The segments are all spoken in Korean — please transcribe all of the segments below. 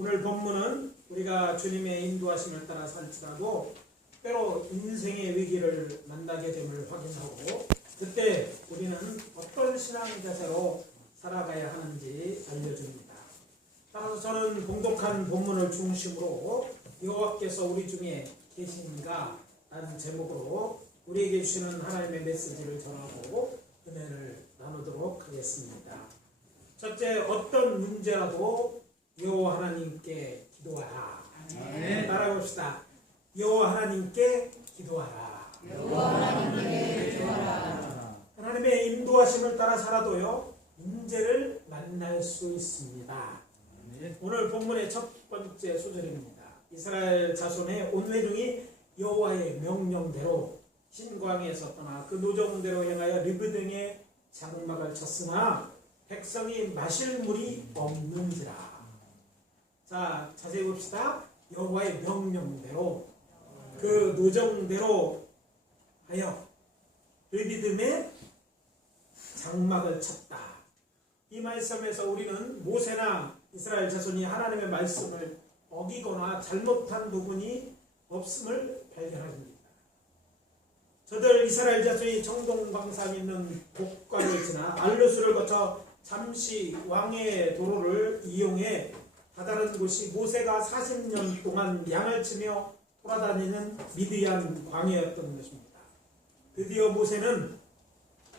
오늘 본문은 우리가 주님의 인도하심을 따라 살지라도 때로 인생의 위기를 만나게 됨을 확인하고 그때 우리는 어떤 신앙 자세로 살아가야 하는지 알려줍니다. 따라서 저는 봉독한 본문을 중심으로 여호와께서 우리 중에 계신가 라는 제목으로 우리에게 주시는 하나님의 메시지를 전하고 은혜를 나누도록 하겠습니다. 첫째, 어떤 문제라도 여호와 하나님께 기도하라. 네. 따라해봅시다. 여호와 하나님께 기도하라. 여호와 하나님께 기도하라. 하나님의 인도하심을 따라 살아도요 문제를 만날 수 있습니다. 오늘 본문의 첫 번째 소절입니다. 이스라엘 자손의 온 회중이 여호와의 명령대로 신광에서 떠나 그 노정대로 행하여 르브등에 장막을 쳤으나 백성이 마실 물이 없는지라. 자, 자세히 봅시다. 여호와의 명령대로 그 노정대로 하여 르비딤에 장막을 쳤다. 이 말씀에서 우리는 모세나 이스라엘 자손이 하나님의 말씀을 어기거나 잘못한 부분이 없음을 발견합니다. 저들 이스라엘 자손이 청동광산이 있는 곡간을 지나 알루스를 거쳐 잠시 왕의 도로를 이용해 다다른 곳이 모세가 40년 동안 양을 치며 돌아다니는 미디안 광야였던 것입니다. 드디어 모세는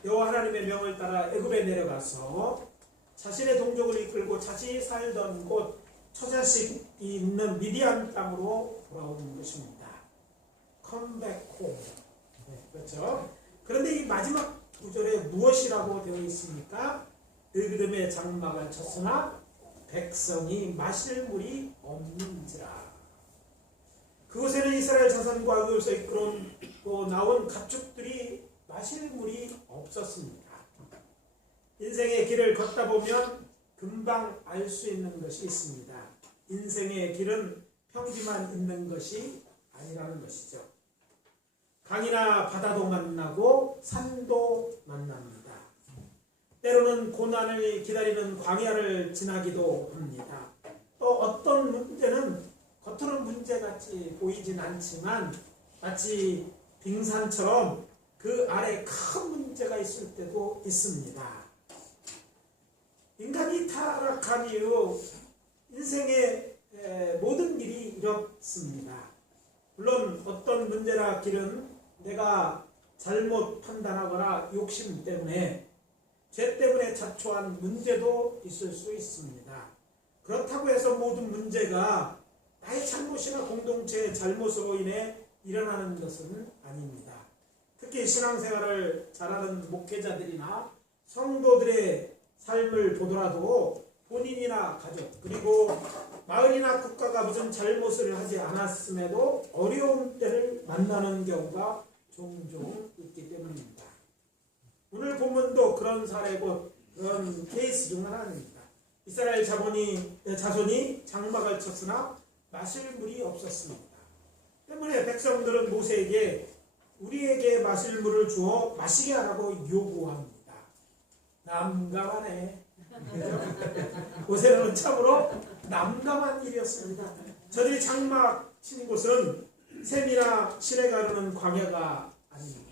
여호와 하나님의 명을 따라 애굽에 내려가서 자신의 동족을 이끌고 자신이 살던 곳 처자식이 있는 미디안 땅으로 돌아오는 것입니다. 컴백홈. 그렇죠? 그런데 이 마지막 구절에 무엇이라고 되어 있습니까? 르비딤에 장막을 쳤으나 백성이 마실 물이 없는지라. 그곳에는 이스라엘 자손과 그곳에서 이끌어 나온 가축들이 마실 물이 없었습니다. 인생의 길을 걷다 보면 금방 알 수 있는 것이 있습니다. 인생의 길은 평지만 있는 것이 아니라는 것이죠. 강이나 바다도 만나고 산도 만납니다. 때로는 고난을 기다리는 광야를 지나기도 합니다. 또 어떤 문제는 겉으로는 문제같이 보이진 않지만 마치 빙산처럼 그 아래 큰 문제가 있을 때도 있습니다. 인간이 타락한 이후 인생의 모든 일이 이렇습니다. 물론 어떤 문제나 길은 내가 잘못 판단하거나 욕심 때문에 죄 때문에 자초한 문제도 있을 수 있습니다. 그렇다고 해서 모든 문제가 나의 잘못이나 공동체의 잘못으로 인해 일어나는 것은 아닙니다. 특히 신앙생활을 잘하는 목회자들이나 성도들의 삶을 보더라도 본인이나 가족 그리고 마을이나 국가가 무슨 잘못을 하지 않았음에도 어려운 때를 만나는 경우가 종종 있기 때문입니다. 오늘 본문도 그런 사례고 그런 케이스 중 하나입니다. 이스라엘 자손이 장막을 쳤으나 마실 물이 없었습니다. 때문에 백성들은 모세에게 우리에게 마실 물을 주어 마시게 하라고 요구합니다. 남감하네. 모세는 참으로 남감한 일이었습니다. 저들이 장막 친 곳은 샘이나 시내가 흐르는 광야가 아닙니다.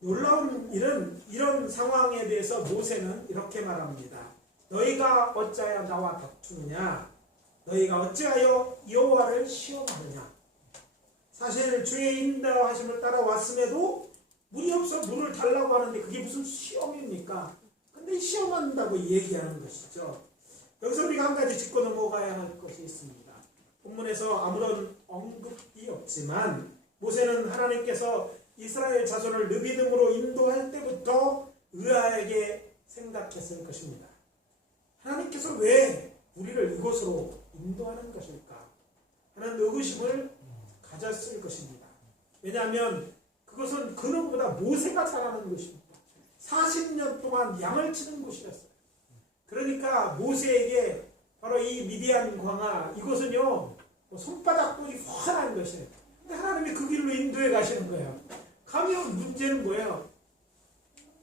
놀라운 일은 이런 상황에 대해서 모세는 이렇게 말합니다. 너희가 어찌하여 나와 다투느냐? 너희가 어찌하여 여호와를 시험하느냐? 사실 주의 인도하심을 따라왔음에도 물이 없어 물을 달라고 하는데 그게 무슨 시험입니까? 근데 시험한다고 얘기하는 것이죠. 여기서 우리가 한 가지 짚고 넘어가야 할 것이 있습니다. 본문에서 아무런 언급이 없지만 모세는 하나님께서 이스라엘 자손을 르비딤으로 인도할 때부터 의아하게 생각했을 것입니다. 하나님께서 왜 우리를 이곳으로 인도하는 것일까 하는 의구심을 가졌을 것입니다. 왜냐하면 그것은 그놈보다 모세가 잘하는 것입니다. 40년 동안 양을 치는 곳이었어요. 그러니까 모세에게 바로 이 미디안 광야 이곳은요 손바닥보이 훤한 것이에요. 근데 하나님이 그 길로 인도해 가시는 거예요. 가면 문제는 뭐예요?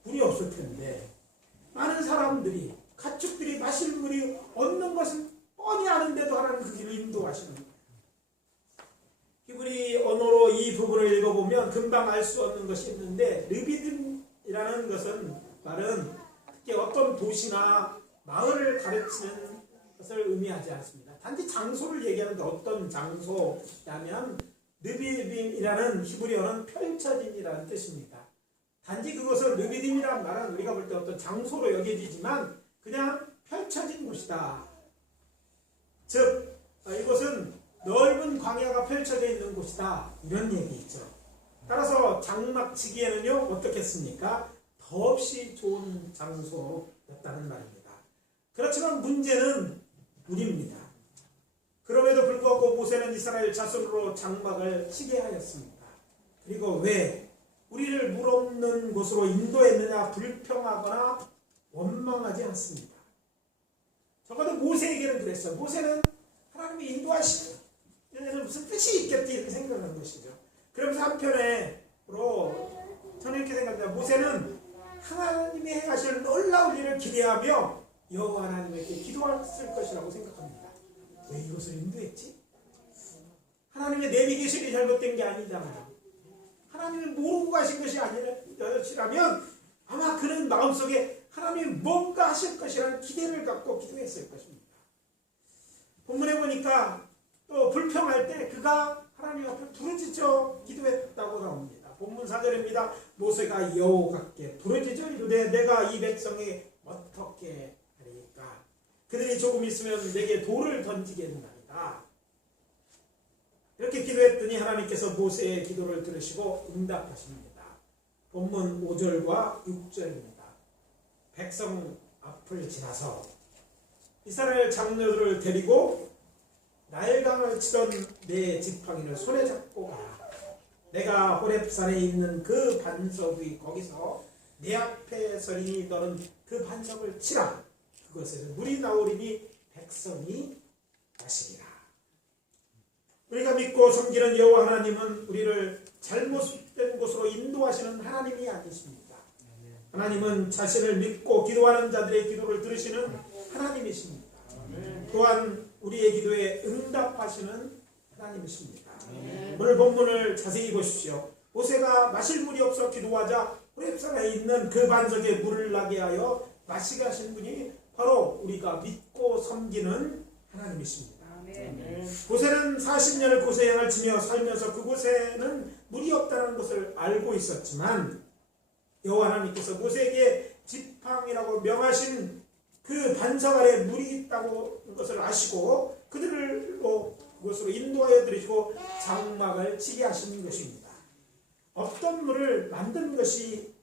물이 없을 텐데 많은 사람들이 가축들이 마실 물이 없는 것은 뻔히 하나님 그 길을 인도하시는 거예요. 히브리 언어로 이 부분을 읽어보면 금방 알 수 없는 것이 있는데 르비딤이라는 것은 말은 특히 어떤 도시나 마을을 가르치는 것을 의미하지 않습니다. 단지 장소를 얘기하는데 어떤 장소라면 르비딤이라는 히브리어는 펼쳐짐이라는 뜻입니다. 단지 그것을 르비딤이라는 말은 우리가 볼 때 어떤 장소로 여겨지지만 그냥 펼쳐진 곳이다. 즉 이곳은 넓은 광야가 펼쳐져 있는 곳이다. 이런 얘기죠. 따라서 장막치기에는요 어떻겠습니까? 더없이 좋은 장소였다는 말입니다. 그렇지만 문제는 우리입니다. 그럼에도 불구하고 모세는 이스라엘 자손으로 장막을 치게 하였습니다. 그리고 왜 우리를 물 없는 곳으로 인도했느냐 불평하거나 원망하지 않습니다. 적어도 모세에게는 그랬어요. 모세는 하나님이 인도하시는 무슨 뜻이 있겠지 이렇게 생각하는 것이죠. 그러면서 한편으로 저는 이렇게 생각합니다. 모세는 하나님이 행하실 놀라운 일을 기대하며 여호와 하나님에게 기도했을 것이라고 생각합니다. 왜 이것을 인도했지? 하나님의 내비 계시이 잘못된 게 아니잖아요. 하나님이 모르고 가신 것이 아니라면 아마 그는 마음속에 하나님이 뭔가 하실 것이라는 기대를 갖고 기도했을 것입니다. 본문에 보니까 또 불평할 때 그가 하나님 앞에 부르짖어 기도했다고 나옵니다. 본문 4절입니다. 모세가 여호와께 부르짖어 이르되 내가 이 백성에 어떻게 하리까? 그들이 조금 있으면 내게 돌을 던지겠나이다. 이렇게 기도했더니 하나님께서 모세의 기도를 들으시고 응답하십니다. 본문 5절과 6절입니다. 백성 앞을 지나서 이스라엘 장로들을 데리고 나일강을 치던 내 지팡이를 손에 잡고 가라. 내가 호렙산에 있는 그 반석 위 거기서 내 앞에 서리니 너는 그 반석을 치라. 그것에서 물이 나오리니 백성이 마시리라. 우리가 믿고 섬기는 여호와 하나님은 우리를 잘못된 곳으로 인도하시는 하나님이 아니십니다. 하나님은 자신을 믿고 기도하는 자들의 기도를 들으시는 하나님이십니다. 또한 우리의 기도에 응답하시는 하나님이십니다. 오늘 본문을 자세히 보십시오. 모세가 마실 물이 없어 기도하자 호렙산에 있는 그 반석에 물을 나게 하여 마시게 하신 분이 바로 우리가 믿고 섬기는 하나님이십니다. 모세는 40년을 고생을 치며 살면서 그곳에는 물이 없다는 것을 알고 있었지만 여호와 하나님께서 모세에게 지팡이라고 명하신 그 반석 아래 물이 있다고 것을 아시고 그들로 그것으로 인도하여 들이시고 장막을 치게 하시는 것입니다. 없던 물을 만든 것이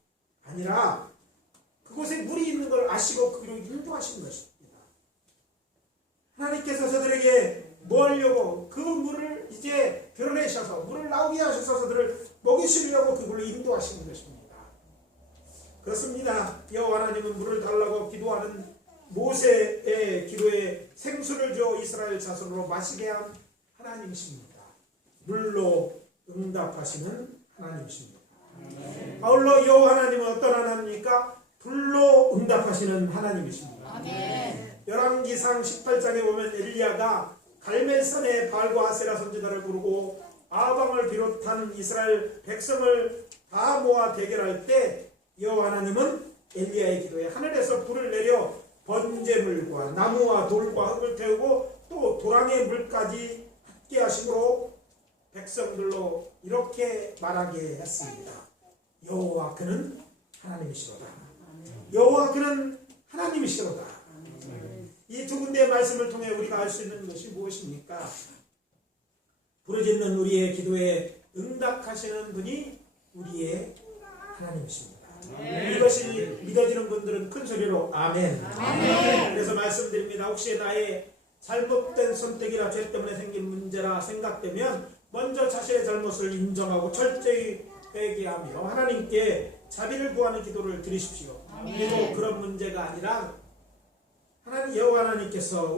아니라 그곳에 물이 있는 걸 아시고 그로 인도하시는 것입니다. 하나님께서 저들에게 뭐 하려고 그 물을 이제 드러내셔서 물을 나오게 하셔서 저들을 먹이시려고 그걸로 인도하시는 것입니다. 그렇습니다. 여호와 하나님은 물을 달라고 기도하는 모세의 기도에 생수를 줘 이스라엘 자손으로 마시게 한 하나님이십니다. 물로 응답하시는 하나님이십니다. 아울러 여호와 하나님은 어떤 하나님입니까? 불로 응답하시는 하나님이십니다. 열왕기상 18장에 보면 엘리야가 갈멜산에 바알과 아세라 선지자를 부르고 아방을 비롯한 이스라엘 백성을 다 모아 대결할 때 여호와 하나님은 엘리야의 기도에 하늘에서 불을 내려 번제물과 나무와 돌과 흙을 태우고 또 도랑의 물까지 함께 하심으로 백성들로 이렇게 말하게 했습니다. 여호와 그는 하나님이시로다. 여호와 그는 하나님이시로다. 이 두 군데의 말씀을 통해 우리가 알 수 있는 것이 무엇입니까? 부르짖는 우리의 기도에 응답하시는 분이 우리의 하나님이십니다. 이것이 믿어지는 분들은 큰 소리로 아멘. 그래서 말씀드립니다. 혹시 나의 잘못된 선택이나 죄 때문에 생긴 문제라 생각되면 먼저 자신의 잘못을 인정하고 철저히 회개하며 하나님께 자비를 구하는 기도를 드리십시오. 그리고 그런 문제가 아니라 하나님 여호와 하나님께서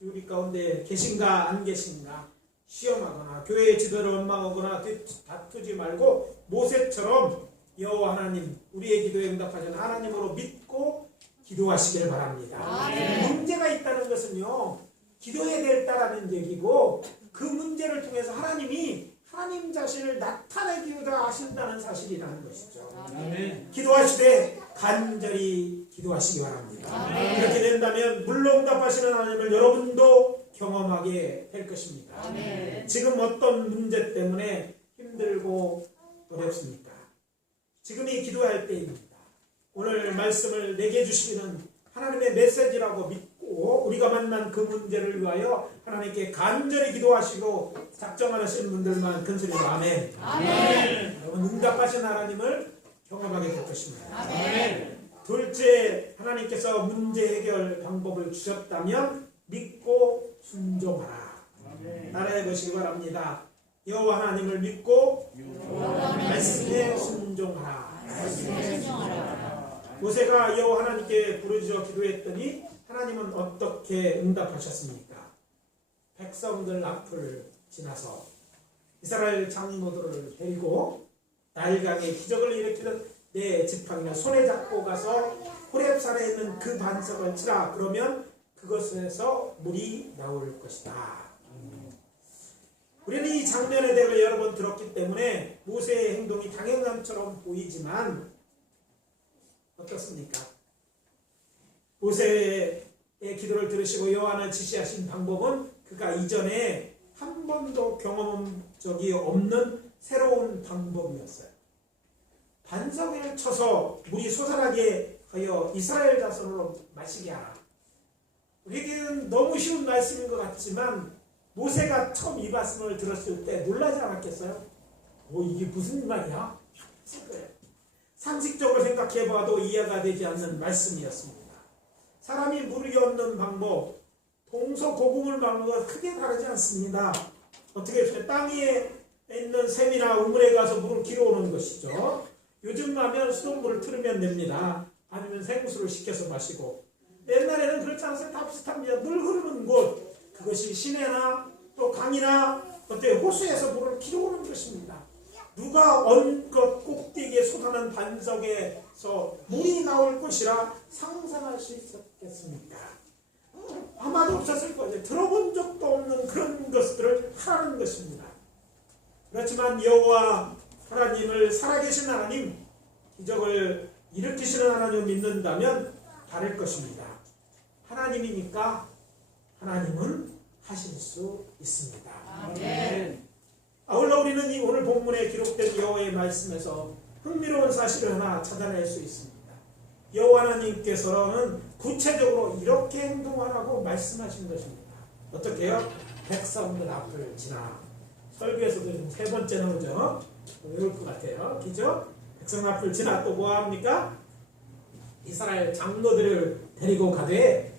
우리 가운데 계신가 안 계신가 시험하거나 교회의 지도를 원망하거나 다투지 말고 모세처럼 여호와 하나님 우리의 기도에 응답하시는 하나님으로 믿고 기도하시길 바랍니다. 문제가 있다는 것은 것은요, 기도해야 됐다라는 얘기고, 그 문제를 통해서 하나님이 하나님 자신을 나타내기가 하신다는 사실이라는 것이죠. 아멘. 기도하시되 간절히 기도하시기 바랍니다. 이렇게 된다면 물론답하시는 하나님을 여러분도 경험하게 될 것입니다. 지금 어떤 문제 때문에 힘들고 어렵습니까? 지금이 기도할 때입니다. 오늘 말씀을 내게 주시는 하나님의 메시지라고 믿고 우리가 만난 그 문제를 위하여 하나님께 간절히 기도하시고 작정하시는 분들만 큰소리로 아멘. 여러분 응답하신 하나님을 경험하게 될 것입니다. 둘째, 하나님께서 문제 해결 방법을 주셨다면 믿고 순종하라. 따라해 보시기 바랍니다. 여호와 하나님을 믿고 말씀에 순종하라. 모세가 여호와 하나님께 부르짖어 기도했더니 하나님은 어떻게 응답하셨습니까? 백성들 앞을 지나서 이스라엘 장로들을 데리고 나일강에 기적을 일으키던 내 지팡이나 손에 잡고 가서 호렙산에 있는 그 반석을 치라. 그러면 그것에서 물이 나올 것이다. 우리는 이 장면에 대해 여러 번 들었기 때문에 모세의 행동이 당연함처럼 보이지만 어떻습니까? 모세의 기도를 들으시고 여호와는 지시하신 방법은 그가 이전에 한 번도 경험한 적이 없는 새로운 방법이었어요. 반석을 쳐서 물이 솟아나게 하여 이스라엘 자손으로 마시게 하라. 우리에게는 너무 쉬운 말씀인 것 같지만 모세가 처음 이 말씀을 들었을 때 놀라지 않았겠어요? 이게 무슨 말이야? 상식적으로 생각해봐도 이해가 되지 않는 말씀이었습니다. 사람이 물이 얻는 방법, 동서고금을 방법과 크게 다르지 않습니다. 어떻게 해서 땅에 있는 샘이나 우물에 가서 물을 길어오는 것이죠. 요즘 하면 수돗물을 틀으면 됩니다. 아니면 생수를 시켜서 마시고. 옛날에는 그렇지 않았어요. 다 비슷합니다. 물 흐르는 곳, 그것이 시내나 또 강이나 어때 호수에서 물을 길어오는 것입니다. 누가 언것 꼭대기에 솟아난 반석에서 물이 나올 것이라 상상할 수 있었겠습니까? 아마도 없었을 거예요. 들어본 적도 없는 그런 것들을 하라는 것입니다. 그렇지만 여호와 하나님을 살아계신 하나님, 기적을 일으키시는 하나님을 믿는다면 다를 것입니다. 하나님이니까 하나님은 하실 수 있습니다. 아멘. 아울러 우리는 이 오늘 본문에 기록된 여호와의 말씀에서 흥미로운 사실을 하나 찾아낼 수 있습니다. 여호와 하나님께서는 구체적으로 이렇게 행동하라고 말씀하신 것입니다. 어떻게 해요? 백성들 앞을 지나. 설교에서도 세 번째 나오죠. 외울 것 같아요. 그죠? 백성 앞을 지나 또 뭐합니까? 이스라엘 장로들을 데리고 가되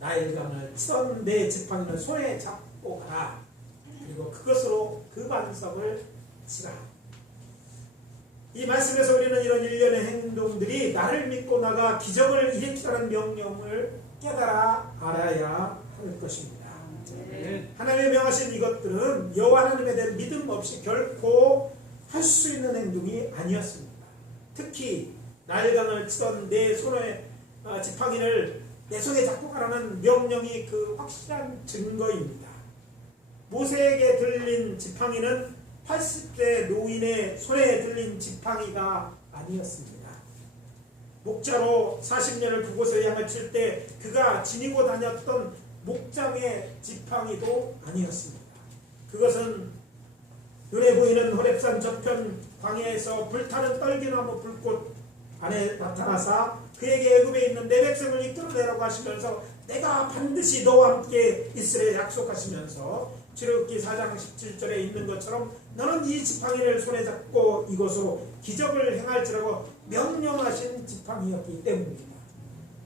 나일강을 치던 내 지팡이를 손에 잡고 가라. 그리고 그것으로 그 반석을 치라. 이 말씀에서 우리는 이런 일련의 행동들이 나를 믿고 나가 기적을 일으키라는 명령을 깨달아 알아야 할 것입니다. 하나님의 명하신 이것들은 여호와 하나님에 대한 믿음 없이 결코 할 수 있는 행동이 아니었습니다. 특히 나일강을 치던 내 손에 지팡이를 내 손에 잡고 가라는 명령이 그 확실한 증거입니다. 모세에게 들린 지팡이는 80세 노인의 손에 들린 지팡이가 아니었습니다. 목자로 40년을 그곳을 향해 칠 때 그가 지니고 다녔던 목장의 지팡이도 아니었습니다. 그것은 눈에 보이는 호렙산 저편 광야에서 불타는 떨기나무 불꽃 안에 나타나사 그에게 애굽에 있는 내 백성을 이끌어내라고 하시면서 내가 반드시 너와 함께 있으려 약속하시면서 출애굽기 4장 17절에 있는 것처럼 너는 이 지팡이를 손에 잡고 이곳으로 기적을 행할지라고 명령하신 지팡이였기 때문입니다.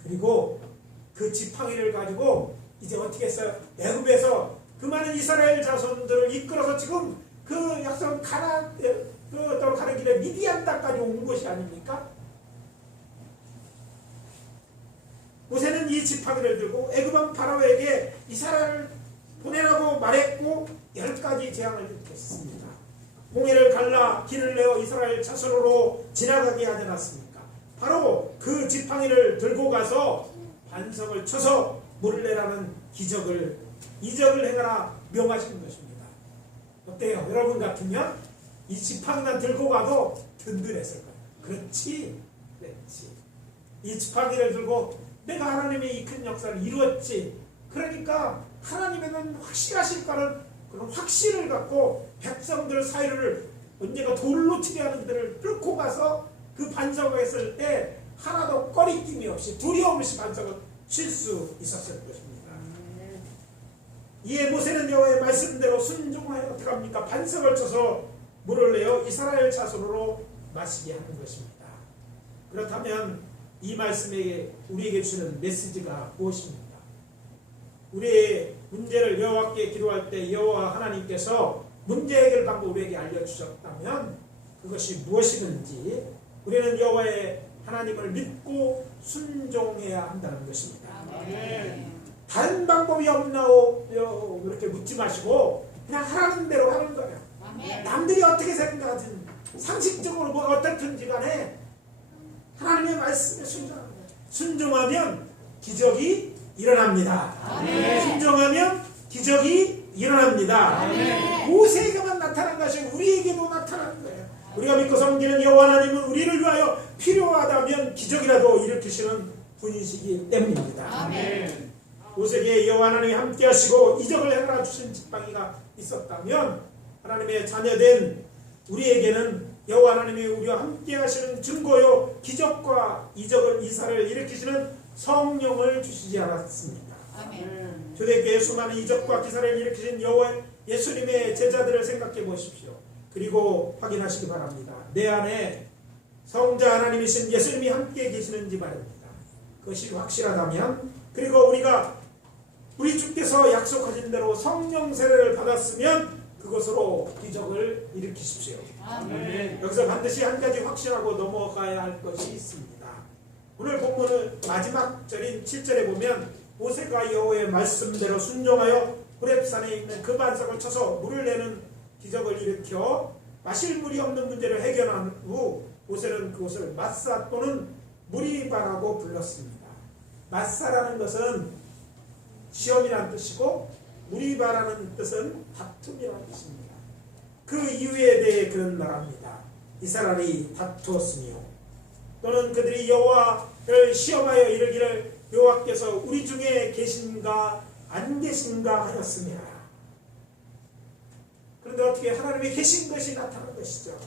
그리고 그 지팡이를 가지고 이제 어떻게 했어요? 애굽에서 그 많은 이스라엘 자손들을 이끌어서 지금 그 약속 가나안 가는 길에 미디안 땅까지 온 것이 아닙니까? 모세는 이 지팡이를 들고 애굽 왕 바로에게 이스라엘을 보내라고 말했고 10가지 재앙을 일으켰습니다. 홍해를 갈라 길을 내어 이스라엘 자손으로 지나가게 하지 않았습니까? 바로 그 지팡이를 들고 가서 반석을 쳐서 물을 내라는 이적을 행하라 명하시는 것입니다. 어때요? 여러분 같으면 이 지팡이만 들고 가도 든든했을 거예요. 그렇지. 이 지팡이를 들고 내가 하나님의 이 큰 역사를 이루었지. 그러니까 하나님에는 확실하실 거는 그런 확신을 갖고 백성들 사이를 언제가 돌로 치려 하는 데를 뚫고 가서 그 반석을 했을 때 하나도 꺼리낌이 없이 두려움 없이 반석을 칠 수 있었을 것입니다. 이에 모세는 여호와의 말씀대로 순종하여 어떻게 합니까? 반석을 쳐서 물을 내어 이스라엘 자손으로 마시게 하는 것입니다. 그렇다면 이 말씀에 우리에게 주는 메시지가 무엇입니까? 우리의 문제를 여호와께 기도할 때 여호와 하나님께서 문제 해결 방법 우리에게 알려주셨다면 그것이 무엇이든지 우리는 여호와의 하나님을 믿고 순종해야 한다는 것입니다. 다른 방법이 없나요? 이렇게 묻지 마시고 그냥 하나님대로 하는 거예요. 남들이 어떻게 생각하든 상식적으로 뭐 어떻든지 간에 하나님의 말씀에 순종하는 거예요. 순종하면 기적이 일어납니다. 순종하면 기적이 일어납니다. 모세에게만 나타난 것이 우리에게도 나타나는 거예요. 우리가 믿고 섬기는 여호와 하나님은 우리를 위하여 필요하다면 기적이라도 일으키시는 분이시기 때문입니다. 모세에게 여호와 하나님이 함께 하시고 이적을 행하라 주신 지팡이가 있었다면 하나님의 자녀된 우리에게는 여호와 하나님이 우리와 함께 하시는 증거요 기적과 이사를 일으키시는 성령을 주시지 않았습니다. 초대교회 수많은 이적과 기사를 일으키신 여호와 예수님의 제자들을 생각해 보십시오. 그리고 확인하시기 바랍니다. 내 안에 성자 하나님이신 예수님이 함께 계시는지 말입니다. 그것이 확실하다면 그리고 우리 주께서 약속하신 대로 성령 세례를 받았으면 그것으로 기적을 일으키십시오. 여기서 반드시 한 가지 확실하고 넘어가야 할 것이 있습니다. 오늘 본문을 마지막 절인 7절에 보면 모세가 여호와의 말씀대로 순종하여 호렙산에 있는 그 반석을 쳐서 물을 내는 기적을 일으켜 마실 물이 없는 문제를 해결한 후 모세는 그곳을 마사 또는 무리바라고 불렀습니다. 마사라는 것은 시험이라는 뜻이고 무리바라는 뜻은 다툼이라는 뜻입니다. 그 이유에 대해 그런 말합니다. 이스라엘이 다투었으며 또는 그들이 여호와를 시험하여 이르기를 여호와께서 우리 중에 계신가 안 계신가 하였으며 그런데 어떻게 하나님이 계신 것이 나타난 것이죠.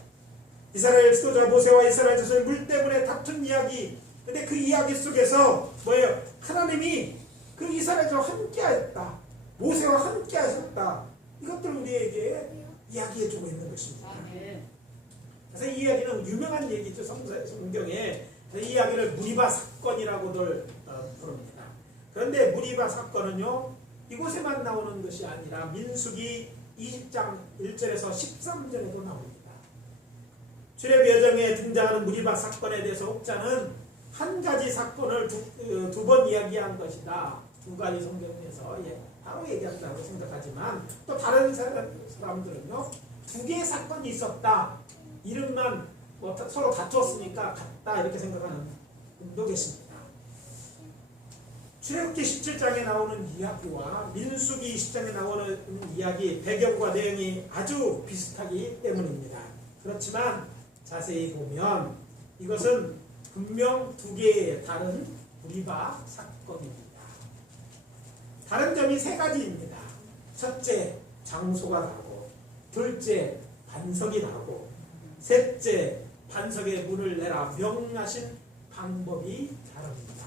이스라엘 지도자 모세와 이스라엘 자손이 물 때문에 다툰 이야기. 근데 그 이야기 속에서 뭐예요? 하나님이 그 이스라엘과 함께 하였다. 모세와 함께 하셨다. 이것들을 우리에게 이야기해주고 있는 것입니다. 그래서 이 이야기는 유명한 얘기죠. 성경에. 이 이야기를 무리바 사건이라고들 부릅니다. 그런데 무리바 사건은요. 이곳에만 나오는 것이 아니라 민수기 20장 1절에서 13절에도 나옵니다. 출애굽 여정에 등장하는 무리바 사건에 대해서 혹자는 한 가지 사건을 두 번 이야기한 것이다. 두 가지 성경에서 바로 얘기한다고 생각하지만 또 다른 사람들은요. 두 개의 사건이 있었다. 이름만 서로 다투었으니까 같다 이렇게 생각하는 분도 계십니다. 출애굽기 17장에 나오는 이야기와 민수기 20장에 나오는 이야기 배경과 내용이 아주 비슷하기 때문입니다. 그렇지만 자세히 보면 이것은 분명 두 개의 다른 무리바 사건입니다. 다른 점이 세 가지입니다. 첫째, 장소가 다르고 둘째, 반석이 다르고 셋째, 반석에 물을 내라 명하신 방법이 다릅니다.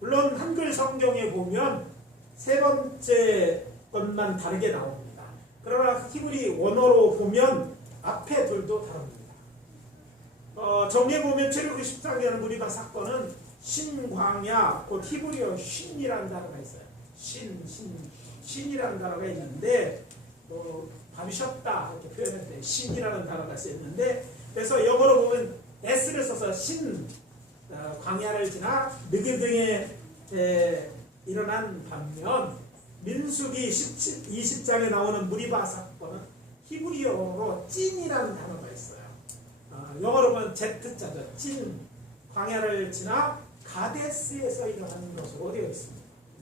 물론 한글 성경에 보면 세 번째 것만 다르게 나옵니다. 그러나 히브리 원어로 보면 앞에 둘도 다릅니다. 정리해 보면 출애굽기 14장에 무리바 사건은 신광야, 곧 히브리어 쉰이라는 단어가 있어요. 신이라는 단어가 있는데 밤이 쉬었다 이렇게 표현했는데 신이라는 단어가 쓰였는데 그래서 영어로 보면 S를 써서 광야를 지나 느그등에 일어난 반면 민수기 20장에 나오는 무리바 사건은 히브리어로 찐이라는 단어가 있어요. 영어로 보면 Z자죠. 찐. 광야를 지나 가데스에서 일어나는 것으로 되어 있습니다.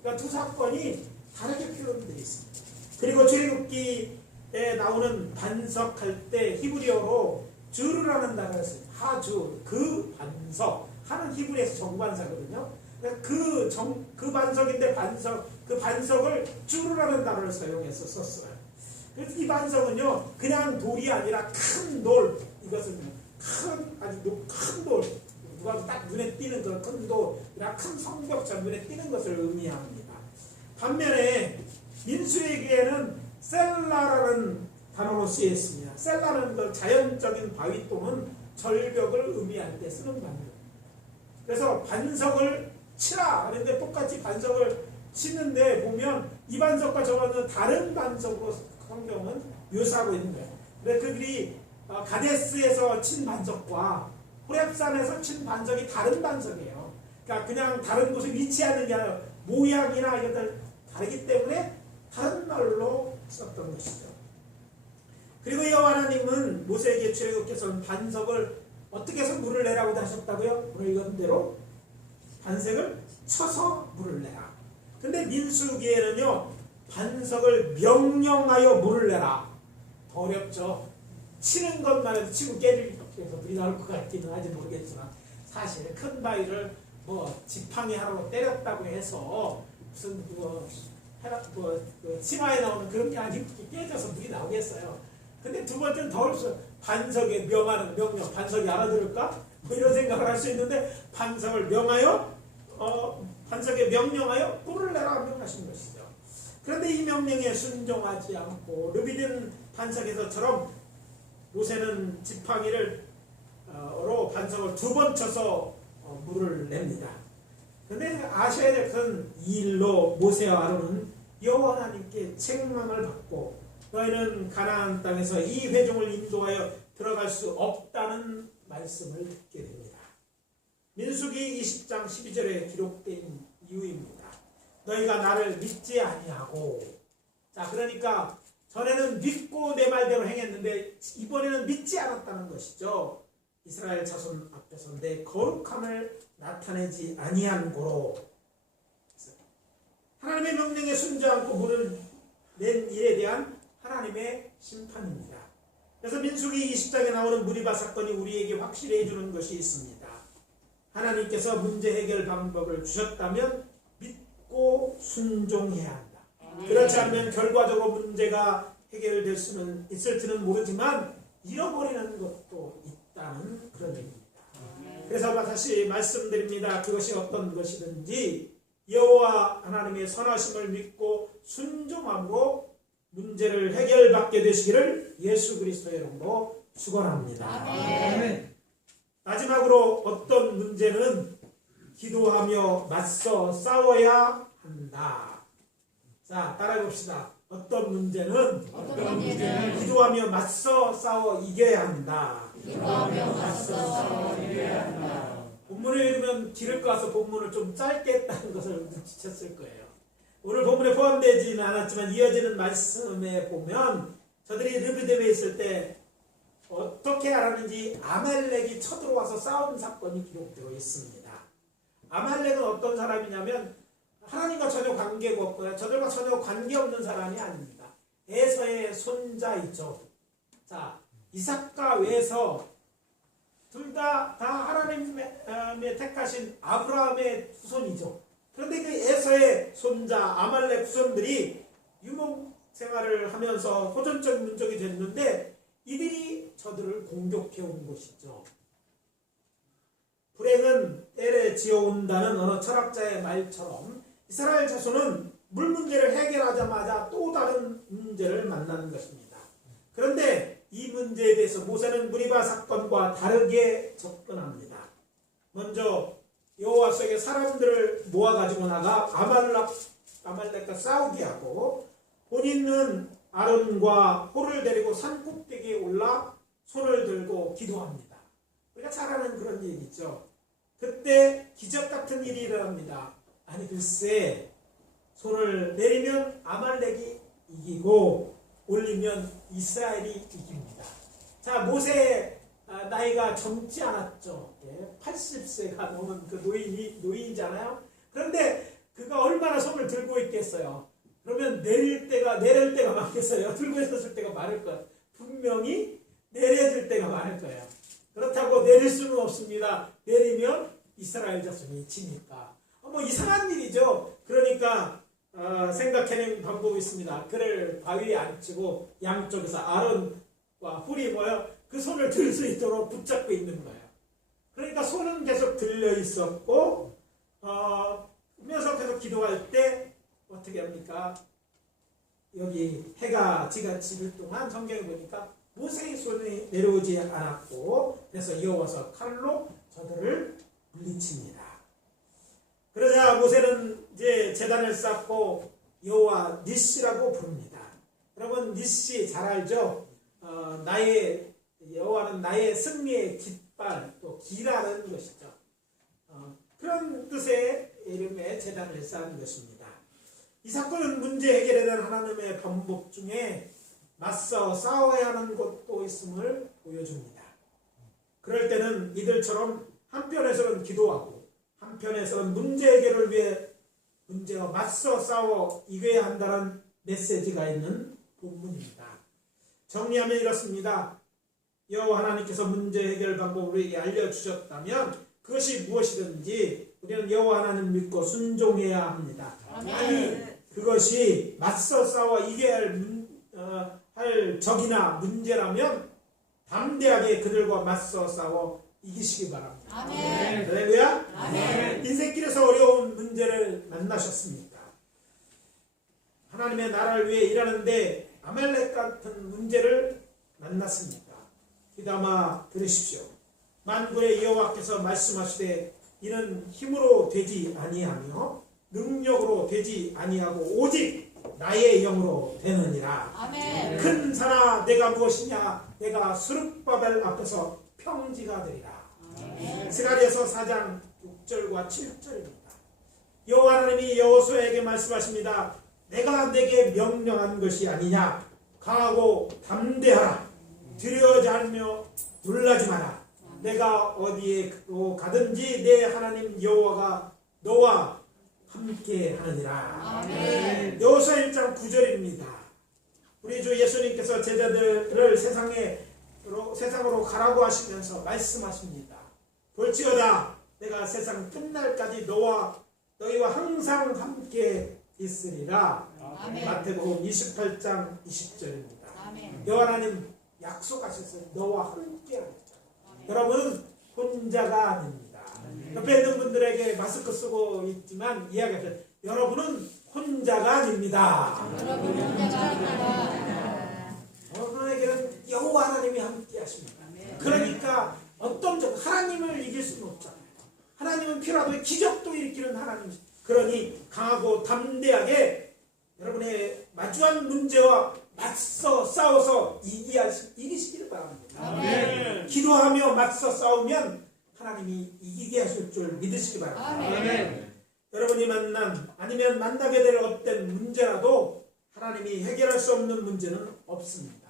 그러니까 두 사건이 다르게 표현되어 있습니다. 그리고 출애굽기에 나오는 반석할 때 히브리어로 주르라는 단어가 있어요. 하주, 그 반석. 하는 히브리에서 정반사거든요. 그 반석인데 그 반석을 주르라는 단어를 사용해서 썼어요. 그래서 이 반석은요, 그냥 돌이 아니라 큰 돌, 이것은 아주 큰 돌, 누가 딱 눈에 띄는 그런 큰 돌이라 큰 성벽처럼 눈에 띄는 것을 의미합니다. 반면에 민수에게는 셀라라는 단어로 쓰여 있습니다. 셀라는 그 자연적인 바위 또는 절벽을 의미할 때 쓰는 단어입니다. 그래서 반석을 치라. 그런데 똑같이 반석을 치는데 보면 이 반석과 저 반석은 다른 반석으로 성경은 묘사하고 있는 거예요. 근데 그들이 가데스에서 친 반석과 호렙산에서 친 반석이 다른 반석이에요. 그러니까 그냥 다른 곳에 위치하는 게 아니라 모양이나 이런 것들 다르기 때문에 다른 말로 썼던 것이죠. 그리고 여호와 하나님은 모세에게 출애굽께서는 반석을 어떻게 해서 물을 내라고 하셨다고요? 오늘 읽은 대로 반석을 쳐서 물을 내라. 근데 민수기에는요, 반석을 명령하여 물을 내라. 더 어렵죠. 치는 것만 해도 치고 깨질 해서 물이 나올 것 같기는 하지 모르겠지만 사실 큰 바위를 지팡이 하나로 때렸다고 해서 무슨 치마에 나오는 그런 게 아니고 깨져서 물이 나오겠어요. 근데 두 번째는 더 어렵죠. 반석에 명하는 명령, 반석이 알아들을까? 이런 생각을 할 수 있는데 반석을 명하여 반석에 명령하여 꿀을 내라 명하신 것이죠. 그런데 이 명령에 순종하지 않고 르비딘 반석에서처럼 모세는 지팡이로 반석을 두 번 쳐서 물을 냅니다. 그런데 아셔야 될 것은 이 일로 모세와 아론은 여호와 하나님께 책망을 받고 너희는 가나안 땅에서 이 회중을 인도하여 들어갈 수 없다는 말씀을 듣게 됩니다. 민수기 20장 12절에 기록된 이유입니다. 너희가 나를 믿지 아니하고, 자, 그러니까 전에는 믿고 내 말대로 행했는데 이번에는 믿지 않았다는 것이죠. 이스라엘 자손 앞에서 내 거룩함을 나타내지 아니한 고로 하나님의 명령에 순종하지 않고 물을 낸 일에 대한 하나님의 심판입니다. 그래서 민수기 20장에 나오는 무리바 사건이 우리에게 확실히 해주는 것이 있습니다. 하나님께서 문제 해결 방법을 주셨다면 믿고 순종해야 한다. 그렇지 않으면 결과적으로 문제가 해결될 수는 있을지는 모르지만 잃어버리는 것도 있다는 그런 얘기입니다. 그래서 다시 말씀드립니다. 그것이 어떤 것이든지 여호와 하나님의 선하심을 믿고 순종함으로 문제를 해결받게 되시기를 예수 그리스도의 이름으로 축원합니다. 아멘. 마지막으로 어떤 문제는 기도하며 맞서 싸워야 한다. 자, 따라해 봅시다. 어떤 문제는 기도하며 맞서 싸워 이겨야 한다. 본문을 읽으면 길을 가서 본문을 좀 짧게 했다는 것을 눈치챘을 거예요. 오늘 본문에 포함되지는 않았지만 이어지는 말씀에 보면 저들이 르비딤에 있을 때 어떻게 알았는지 아말렉이 쳐들어와서 싸운 사건이 기록되어 있습니다. 아말렉은 어떤 사람이냐면 하나님과 전혀 관계가 없고요. 저들과 전혀 관계없는 사람이 아닙니다. 에서의 손자이죠. 자, 이삭과 외서 둘 다 하나님의 택하신 아브라함의 후손이죠. 그런데 그 에서의 손자 아말렉 후손들이 유목 생활을 하면서 호전적 민족이 됐는데 이들이 저들을 공격해 온 것이죠. 불행은 때를 지어온다는 어느 철학자의 말처럼 이스라엘 자손은 물 문제를 해결하자마자 또 다른 문제를 만나는 것입니다. 그런데 이 문제에 대해서 모세는 무리바 사건과 다르게 접근합니다. 먼저 여호와 속에 사람들을 모아가지고 나가 아말렉과 싸우게 하고 본인은 아론과 홀을 데리고 산 꼭대기에 올라 손을 들고 기도합니다. 우리가 잘 아는 그런 얘기죠. 그때 기적 같은 일이 일어납니다. 아니 글쎄 손을 내리면 아말렉이 이기고 올리면 이스라엘이 이깁니다. 자, 모세 나이가 젊지 않았죠. 80세가 넘은 그 노인이잖아요. 그런데 그가 얼마나 손을 들고 있겠어요. 그러면 내릴 때가 많겠어요. 들고 있었을 때가 많을 거예요. 분명히 내려질 때가 많을 거예요. 그렇다고 내릴 수는 없습니다. 내리면 이스라엘 자손이 지니까. 뭐 이상한 일이죠. 그러니까 생각해낸 방법이 있습니다. 그를 바위에 앉히고 양쪽에서 아론과 훌이 모여 그 손을 들 수 있도록 붙잡고 있는 거예요. 그러니까 손은 계속 들려 있었고 그러면서 계속 기도할 때 어떻게 합니까? 여기 해가 지가 지를 동안 성경에 보니까 모세의 손이 내려오지 않았고 그래서 여호와서 칼로 저들을 물리칩니다. 그러자 모세는 이제 제단을 쌓고 여호와 니시라고 부릅니다. 여러분 니시 잘 알죠? 여호와는 나의 승리의 깃발 또 기라는 것이죠. 그런 뜻의 이름의 제단을 쌓은 것입니다. 이 사건은 문제 해결에 대한 하나님의 방법 중에 맞서 싸워야 하는 것도 있음을 보여줍니다. 그럴 때는 이들처럼 한편에서는 기도하고 한편에서는 문제 해결을 위해 문제와 맞서 싸워 이겨야 한다는 메시지가 있는 본문입니다. 정리하면 이렇습니다. 여호와 하나님께서 문제 해결 방법을 우리에게 알려주셨다면 그것이 무엇이든지 우리는 여호와 하나님 믿고 순종해야 합니다. 아니 그것이 맞서 싸워 이겨야 할 적이나 문제라면 담대하게 그들과 맞서 싸워 이기시기 바랍니다. 아멘. 할렐루야. 아멘. 인생길에서 어려운 문제를 만나셨습니까? 하나님의 나라를 위해 일하는데 아말렉 같은 문제를 만났습니까? 귀담아 들으십시오. 만군의 여호와께서 말씀하시되 이는 힘으로 되지 아니하며 능력으로 되지 아니하고 오직 나의 영으로 되느니라. 아멘. 큰 산아 내가 무엇이냐? 내가 스룹바벨 앞에서 평지가 되리라. 스가랴서 4장 6절과 7절입니다. 여호와 하나님이 여호수아에게 말씀하십니다. 내가 내게 명령한 것이 아니냐? 강하고 담대하라. 두려워하지 않으며 놀라지 마라. 내가 어디에 가든지 내 하나님 여호와가 너와 함께 하느니라. 아멘. 여호수아 1장 9절입니다. 우리 주 예수님께서 제자들을 세상으로 가라고 하시면서 말씀하십니다. 볼지어다 내가 세상 끝날까지 너희와 항상 함께 있으리라. 아멘. 마태복음 28장 20절입니다. 아멘. 여호와 하나님 약속하셨어요. 너와 함께 하겠다. 여러분은 혼자가 아닙니다. 옆에 있는 분들에게 마스크 쓰고 있지만 이야기하세요. 여러분은 혼자가 아닙니다. 여러분 혼자가 아니라 여러분에게는 여호와 하나님이 함께 하십니다. 그러니까 어떤 하나님을 이길 수는 없잖아요. 하나님은 필요하도 기적도 일으키는 하나님. 그러니 강하고 담대하게 여러분의 마주한 문제와 맞서 싸워서 이기시기를 바랍니다. 아멘. 기도하며 맞서 싸우면 하나님이 이기게 하실 줄 믿으시기 바랍니다. 아멘. 여러분이 아니면 만나게 될 어떤 문제라도 하나님이 해결할 수 없는 문제는 없습니다.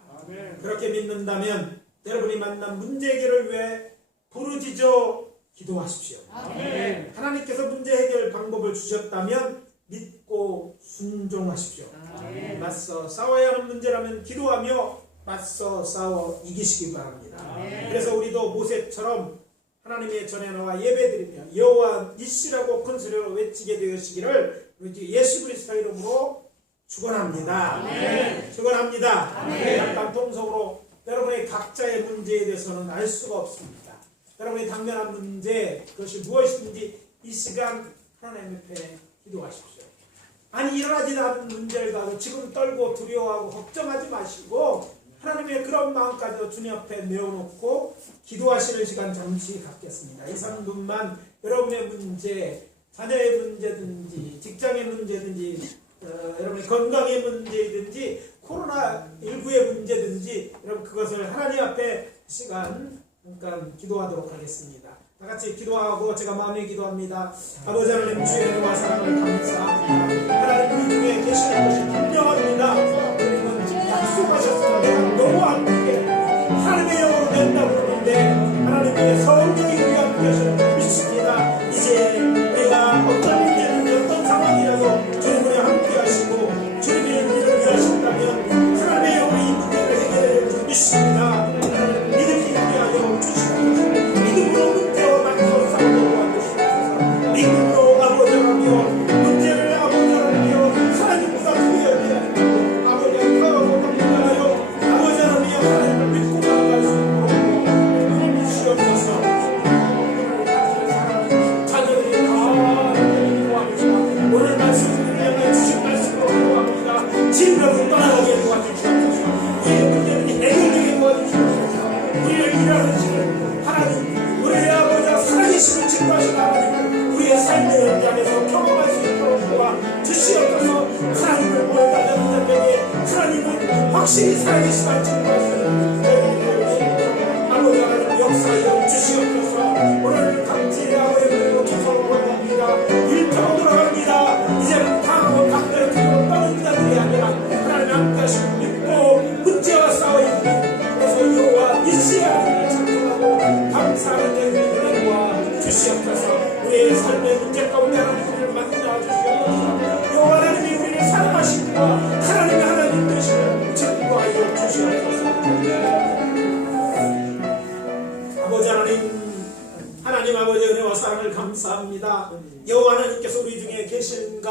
그렇게 믿는다면 여러분이 만난 문제 해결을 위해 부르짖어 기도하십시오. 아멘. 하나님께서 문제 해결 방법을 주셨다면 믿고 순종하십시오. 아멘. 맞서 싸워야 하는 문제라면 기도하며 맞서 싸워 이기시기 바랍니다. 아멘. 그래서 우리도 모세처럼 하나님의 전에 나와 예배드리며 여호와 니시라고 큰 소리로 외치게 되시기를 우리 예수 그리스도 이름으로 축원합니다. 아멘. 축원합니다. 아멘. 약간 통속으로 여러분의 각자의 문제에 대해서는 알 수가 없습니다. 여러분의 당면한 문제 그것이 무엇이든지 이 시간 하나님 옆에 기도하십시오. 아니 일어나지 않은 문제를 가지고 지금 떨고 두려워하고 걱정하지 마시고 하나님의 그런 마음까지도 주님 앞에 내어놓고 기도하시는 시간 잠시 갖겠습니다. 2, 3분만 여러분의 문제, 자녀의 문제든지 직장의 문제든지 여러분의 건강의 문제든지 코로나19의 문제든지 여러분 그것을 하나님 앞에 시간 잠깐 기도하도록 하겠습니다. 다 같이 기도하고 제가 마음에 기도합니다. 아버지 하나님 주의 은혜와 사랑을 감사합니다. 하나님 우리 중에 계시는 것이 분명합니다. 그리고 약속하셨습니다. 내가 너와 함께 하나님의 영으로 된다고 그러는데 하나님의 성령이 우리와 함께 하셔서 믿습니다. 이제 내가 어떤 문제든지 어떤 상황이 확실히 살아계시다 증거하시는 아버지 하나님 역사여 주시옵소서. 오늘 감지하고 예배로 주소로 돌아갑니다. 일터로 돌아갑니다. 이제는 강하고 강대로 뒤로 떠는 자들이 아니라 하나님 함께 하시고 믿고 문제와 싸워 이기는 그래서 여호와 니시아를 찬송하고 감사하는 자들이 되도록 주시옵소서. 우리의 삶의 문제 가운데 하나님을 만나 주시옵소서. 여호와 하나님이 우리를 사랑하시고 하나님이 하나님 되심을 증거하여 주시옵소서. 아버지 하나님 아버지 은혜와 사랑을 감사합니다. 여호와 하나님께서 우리 중에 계시는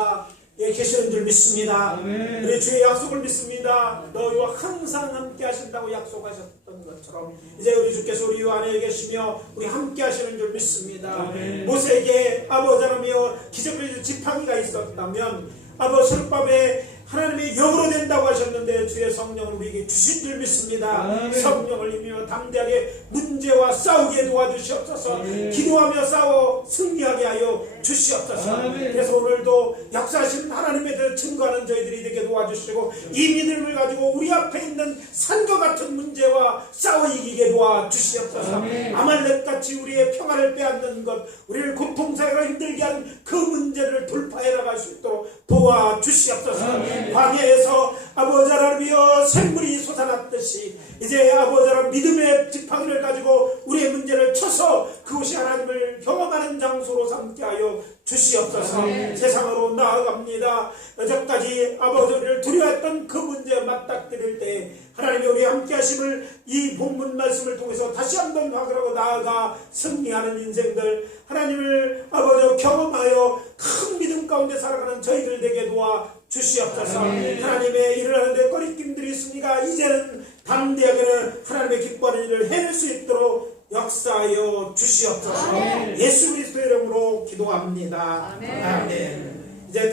줄 믿습니다. 우리 주의 약속을 믿습니다. 너희와 항상 함께 하신다고 약속하셨던 것처럼 이제 우리 주께서 우리 안에 계시며 우리 함께 하시는 줄 믿습니다. 모세에게 아버지 하나님이여 기적의 지팡이가 있었다면 아버지 설밥에 하나님의 영으로 된다고 하셨는데 주의 성령을 우리에게 주신 줄 믿습니다. 성령을 힘입어 담대하게 문제와 싸우게 도와주시옵소서. 기도하며 싸워 승리하게 하여 주시옵소서. 그래서 오늘도 역사하신 하나님에 대해 증거하는 저희들이 되게 도와주시고 이 믿음을 가지고 우리 앞에 있는 산과 같은 문제와 싸워 이기게 도와주시옵소서. 아말렉같이 우리의 평화를 빼앗는 것, 우리를 고통사회가 힘들게 하는 그 문제를 돌파해 나갈 수 있도록 도와주시옵소서. 광야에서 아버지 하나님이여 샘물이 솟아났듯이 이제 아버지 하나님 믿음의 지팡이를 가지고 우리의 문제를 쳐서 그곳이 하나님을 경험하는 장소로 삼게 하여 주시옵소서. 세상으로 나아갑니다. 여태까지 아버지를 두려워했던 그 문제에 맞닥뜨릴 때 하나님이 우리 함께 하심을 이 본문 말씀을 통해서 다시 한번 확인하고 나아가 승리하는 인생들 하나님을 아버지 경험하여 큰 믿음 가운데 살아가는 저희들 되게 도와 주시옵소서. 하나님의 일을 하는데 꺼리낌들이 있으니까 이제는 담대하게는 하나님의 기뻐하는 일을 해낼 수 있도록 역사하여 주시옵소서. 예수 그리스도의 이름으로 기도합니다. 아멘. 이제